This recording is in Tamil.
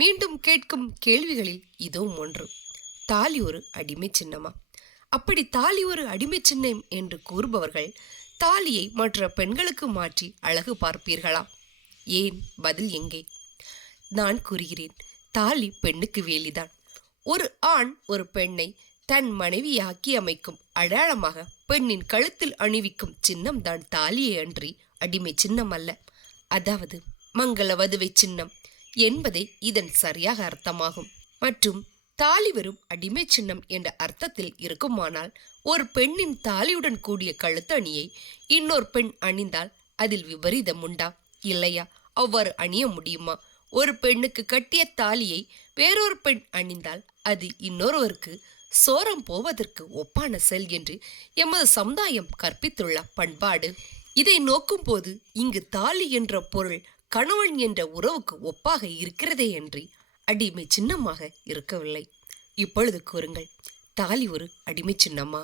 மீண்டும் கேட்கும் கேள்விகளில் இதுவும் ஒன்று. தாலி ஒரு அடிமை சின்னமா? அப்படி தாலி ஒரு அடிமை சின்னம் என்று கூறுபவர்கள் தாலியை மற்ற பெண்களுக்கு மாற்றி அழகு பார்ப்பீர்களா? ஏன்? பதில் எங்கே? நான் கூறுகிறேன், தாலி பெண்ணுக்கு வேலிதான். ஒரு ஆண் ஒரு பெண்ணை தன் மனைவியாக்கி அமைக்கும் அடையாளமாக பெண்ணின் கழுத்தில் அணிவிக்கும் சின்னம் தான் தாலியை அன்றி அடிமை சின்னம் அல்ல. அதாவது மங்கள வதுவை சின்னம் என்பதே இதன் சரியாக அர்த்தமாகும். மற்றும் தாலி வெறும் அடிமை சின்னம் என்ற அர்த்தத்தில் இருக்குமானால் ஒரு பெண்ணின் தாலியுடன் கூடிய கழுத்து அணியை இன்னொரு பெண் அணிந்தால் அதில் விபரீதம் உண்டா? இல்லையா? அவ்வாறு அணிய முடியுமா? ஒரு பெண்ணுக்கு கட்டிய தாலியை வேறொரு பெண் அணிந்தால் அது இன்னொருவருக்கு சோரம் போவதற்கு ஒப்பான செல் என்று எமது சமுதாயம் கற்பித்துள்ள பண்பாடு. இதை நோக்கும் போது இங்கு தாலி என்ற பொருள் கணவன் என்ற உறவுக்கு ஒப்பாக இருக்கிறதே அன்றி அடிமை சின்னமாக இருக்கவில்லை. இப்பொழுது கூறுங்கள், தாலி ஒரு அடிமை சின்னமா?